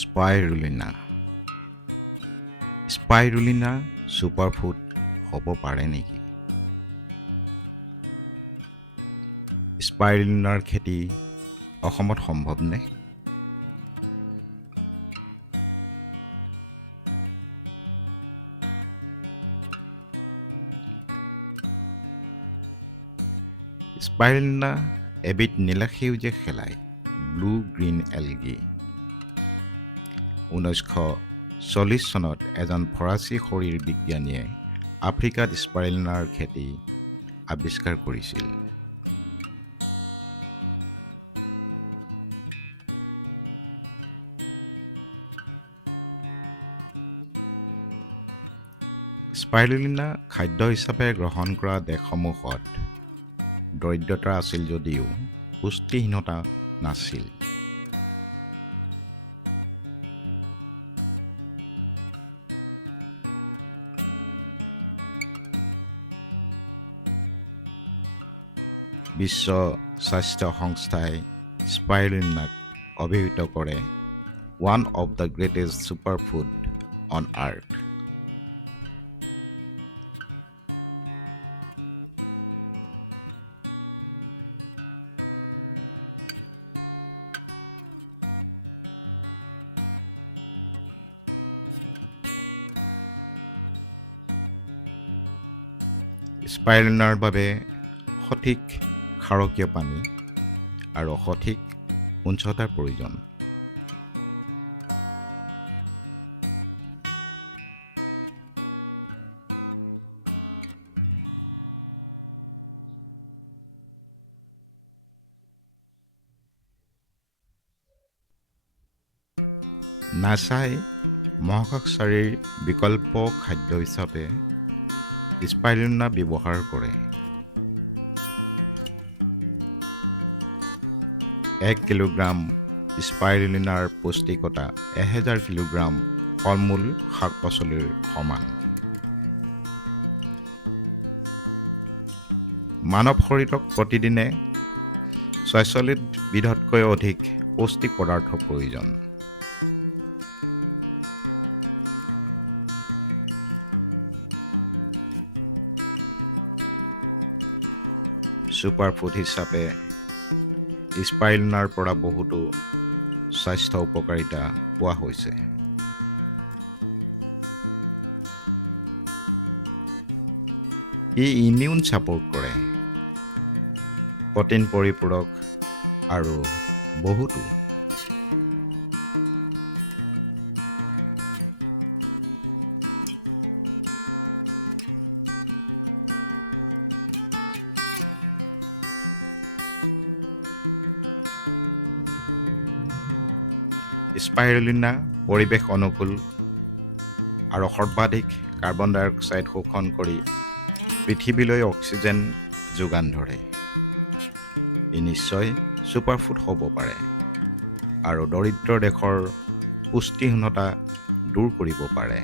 স্পাইৰুলিনা স্পাইৰুলিনা superfood হ'ব পাৰে নেকি? স্পাইৰুলিনাৰ খেতি অসমত সম্ভৱনে? স্পাইৰুলিনা এবিধ নীলা-সেউজীয়া শেলাই, ব্লু গ্ৰীণ এলগি। 1940 চনত এজন ফৰাচী শৰীৰ বিজ্ঞানীয়ে আফ্ৰিকাত স্পাইৰুলিনাৰ খেতি আৱিষ্কাৰ কৰিছিল। স্পাইৰুলিনা খাদ্য হিচাপে গ্ৰহণ কৰা দেশসমূহত দৰিদ্ৰতা আছিল যদিও পুষ্টিহীনতা নাছিল। বিশ্ব স্বাস্থ্য সংস্থাই স্পাইৰুলিনাক অভিহিত কৰে one of the greatest superfood on earth. স্পাইৰুলিনাৰ বাবে সঠিক ক্ষাৰকীয় পানী আৰু সঠিক উষ্ণতাৰ প্ৰয়োজন। নাছাই মহাকাশচাৰীৰ বিকল্প খাদ্য হিচাপে স্পাইৰুলিনা ব্যৱহাৰ কৰে। 1 কিলোগ্ৰাম স্পাইৰুলিনাৰ পুষ্টিকতা 1000 কিলোগ্ৰাম ফল-মূল শাক-পাচলিৰ সমান। মানৱ শৰীৰক প্ৰতিদিনে 46 বিধতকৈ অধিক পুষ্টিক পদাৰ্থৰ প্ৰয়োজন। ছুপাৰফুড হিচাপে স্পাইৰুলিনাৰ পৰা বহুতো স্বাস্থ্য উপকাৰিতা পোৱা হৈছে। ই ইমিউন ছাপোৰ্ট কৰে, প্ৰটিন পৰিপূৰক আৰু বহুতো। স্পাইৰুলিনা পৰিৱেশ অনুকূল আৰু সৰ্বাধিক কাৰ্বন ডাই অক্সাইড শোষণ কৰি পৃথিৱীলৈ অক্সিজেন যোগান ধৰে। ই নিশ্চয় ছুপাৰফুড হ'ব পাৰে আৰু দৰিদ্ৰ দেশৰ পুষ্টিহীনতা দূৰ কৰিব পাৰে।